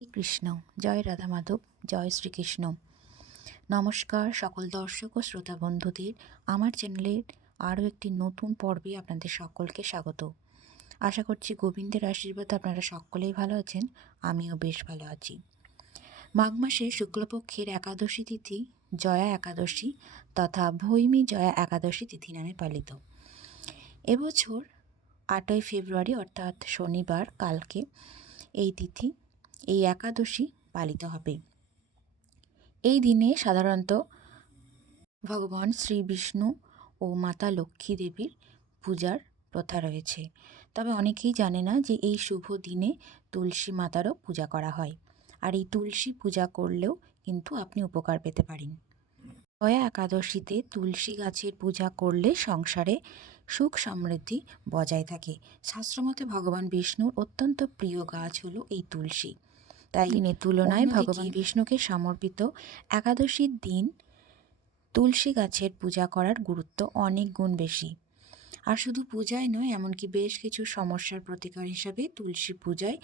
কৃষ্ণ জয় রাধা মাধব জয় শ্রীকৃষ্ণ। নমস্কার সকল দর্শক ও শ্রোতা বন্ধুদের। আমার চ্যানেলের আরও একটি নতুন পর্বে আপনাদের সকলকে স্বাগত। আশা করছি গোবিন্দের আশীর্বাদ আপনারা সকলেই ভালো আছেন, আমিও বেশ ভালো আছি। মাঘ মাসে শুক্লপক্ষের একাদশী তিথি জয়া একাদশী তথা ভৈমী জয়া একাদশী তিথি নামে পালিত। এবছর আটই ফেব্রুয়ারি অর্থাৎ শনিবার কালকে এই তিথি এই একাদশী পালিত হবে। এই দিনে সাধারণত ভগবান শ্রী বিষ্ণু ও মাতা লক্ষ্মী দেবীর পূজার প্রথা রয়েছে। তবে অনেকেই জানে না যে এই শুভ দিনে তুলসী মাতারও পূজা করা হয়। আর এই তুলসী পূজা করলেও কিন্তু আপনি উপকার পেতে পারেন। দয়া একাদশীতে তুলসী গাছের পূজা করলে সংসারে সুখ সমৃদ্ধি বজায় থাকে। শাস্ত্রমতে ভগবান বিষ্ণুর অত্যন্ত প্রিয় গাছ হলো এই তুলসী। তাই দিনের তুলনায় ভগবান বিষ্ণুকে সমর্পিত একাদশীর দিন তুলসী গাছের পূজা করার গুরুত্ব অনেক গুণ বেশি। আর শুধু পূজায় নয় এমনকি বেশ কিছু সমস্যার প্রতিকার হিসাবে তুলসী পূজায়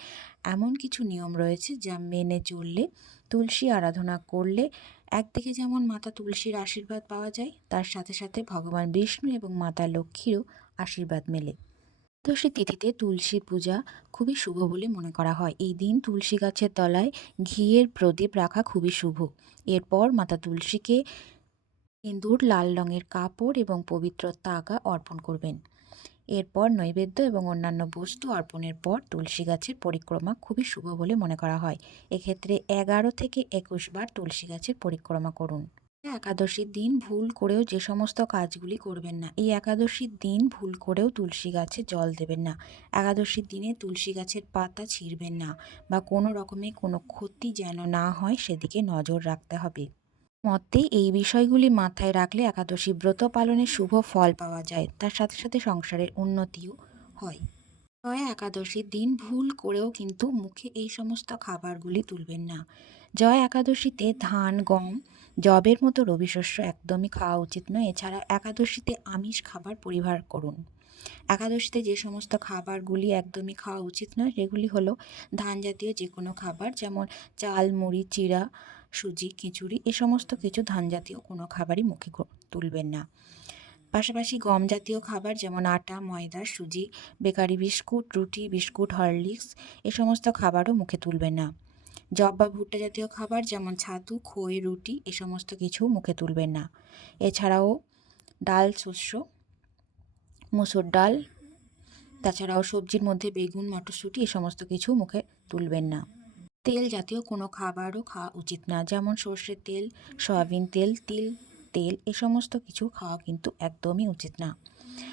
এমন কিছু নিয়ম রয়েছে যা মেনে চললে তুলসী আরাধনা করলে একদিকে যেমন মাতা তুলসীর আশীর্বাদ পাওয়া যায় তার সাথে সাথে ভগবান বিষ্ণু এবং মাতা লক্ষ্মীরও আশীর্বাদ মেলে। একাদশী তিথিতে তুলসী পূজা খুবই শুভ বলে মনে করা হয়। এই দিন তুলসী গাছের তলায় ঘিয়ের প্রদীপ রাখা খুবই শুভ। এরপর মাতা তুলসীকে সিঁদুর, লাল রঙের কাপড় এবং পবিত্র তাগা অর্পণ করবেন। এরপর নৈবেদ্য এবং অন্যান্য বস্তু অর্পণের পর তুলসী গাছের পরিক্রমা খুবই শুভ বলে মনে করা হয়। এক্ষেত্রে এগারো থেকে একুশ বার তুলসী গাছের পরিক্রমা করুন। একাদশীর দিন ভুল করেও যে সমস্ত কাজগুলি করবেন না। এই একাদশীর দিন ভুল করেও তুলসী গাছে জল দেবেন না। একাদশীর দিনে তুলসী গাছের পাতা ছিঁড়বেন না বা কোনো রকমে কোনো ক্ষতি যেন না হয় সেদিকে নজর রাখতে হবে। মতে এই বিষয়গুলি মাথায় রাখলে একাদশী ব্রত পালনের শুভ ফল পাওয়া যায়। তার সাথে সাথে সংসারের উন্নতিও হয়। জয়া একাদশীর দিন ভুল করেও কিন্তু মুখে এই সমস্ত খাবারগুলি তুলবেন না। জয় একাদশীতে ধান, গম জবের মতো রবি শস্য একদমই খাওয়া উচিত নয়। এছাড়া একাদশীতে আমিষ খাবার পরিহার করুন। একাদশীতে যে সমস্ত খাবারগুলি একদমই খাওয়া উচিত নয়, সেগুলি হলো ধান জাতীয় যে কোনো খাবার, যেমন চাল, মুড়ি, চিড়া, সুজি, খিচুড়ি, এ সমস্ত কিছু ধান জাতীয় কোনো খাবারই মুখে তুলবেন না। পাশাপাশি গম জাতীয় খাবার যেমন আটা, ময়দা, সুজি, বেকারি বিস্কুট, রুটি, বিস্কুট, হরলিক্স, এ সমস্ত খাবারও মুখে তুলবে না। জব বা ভুট্টা জাতীয় খাবার যেমন ছাতু, খই, রুটি, এ সমস্ত কিছু মুখে তুলবেন না। এছাড়াও ডাল, শস্য, মুসুর ডাল, তাছাড়াও সবজির মধ্যে বেগুন, মটরশুঁটি, এ সমস্ত কিছু মুখে তুলবেন না। তেল জাতীয় কোনো খাবারও খাওয়া উচিত না। যেমন সর্ষের তেল, সয়াবিন তেল, তিল তেল, এ সমস্ত কিছু খাওয়া কিন্তু একদমই উচিত না।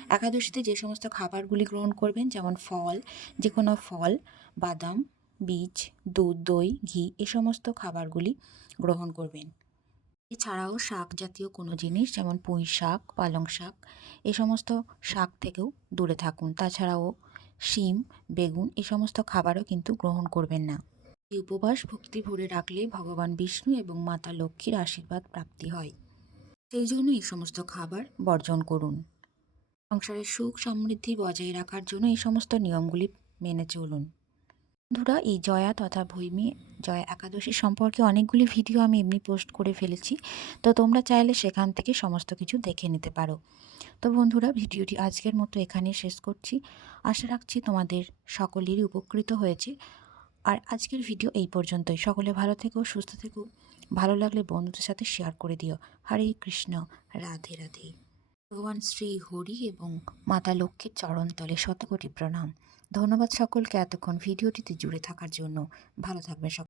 একাদশীতে যে সমস্ত খাবারগুলি গ্রহণ করবেন, যেমন ফল যে কোনো ফল, বাদাম, বীজ, দুধ, দই, ঘি, এ সমস্ত খাবারগুলি গ্রহণ করবেন। এছাড়াও শাক জাতীয় কোনো জিনিস, যেমন পুঁই শাক, পালং শাক, এ সমস্ত শাক থেকেও দূরে থাকুন। তাছাড়াও শিম, বেগুন, এ সমস্ত খাবারও কিন্তু গ্রহণ করবেন না। এই উপবাস ভক্তি ভরে রাখলে ভগবান বিষ্ণু এবং মাতা লক্ষ্মীর আশীর্বাদ প্রাপ্তি হয়। সেই জন্য এই সমস্ত খাবার বর্জন করুন। সংসারের সুখ সমৃদ্ধি বজায় রাখার জন্য এই সমস্ত নিয়মগুলি মেনে চলুন। বন্ধুরা, এই জয়া তথা ভৈমী, জয়া একাদশী সম্পর্কে অনেকগুলি ভিডিও আমি এমনি পোস্ট করে ফেলেছি, তো তোমরা চাইলে সেখান থেকে সমস্ত কিছু দেখে নিতে পারো। তো বন্ধুরা, ভিডিওটি আজকের মতো এখানে শেষ করছি। আশা রাখছি তোমাদের সকলেরই উপকৃত হয়েছে। আর আজকের ভিডিও এই পর্যন্তই। সকলে ভালো থেকো, সুস্থ থেকো। ভালো লাগলে বন্ধুদের সাথে শেয়ার করে দিও। হরে কৃষ্ণ, রাধে রাধে। ভগবান শ্রী হরি এবং মাতা লক্ষ্মীর চরণ চরণতলে শতকোটি প্রণাম। ধন্যবাদ সকলকে এতক্ষণ ভিডিওটিতে জুড়ে থাকার জন্য। ভালো থাকবে সকল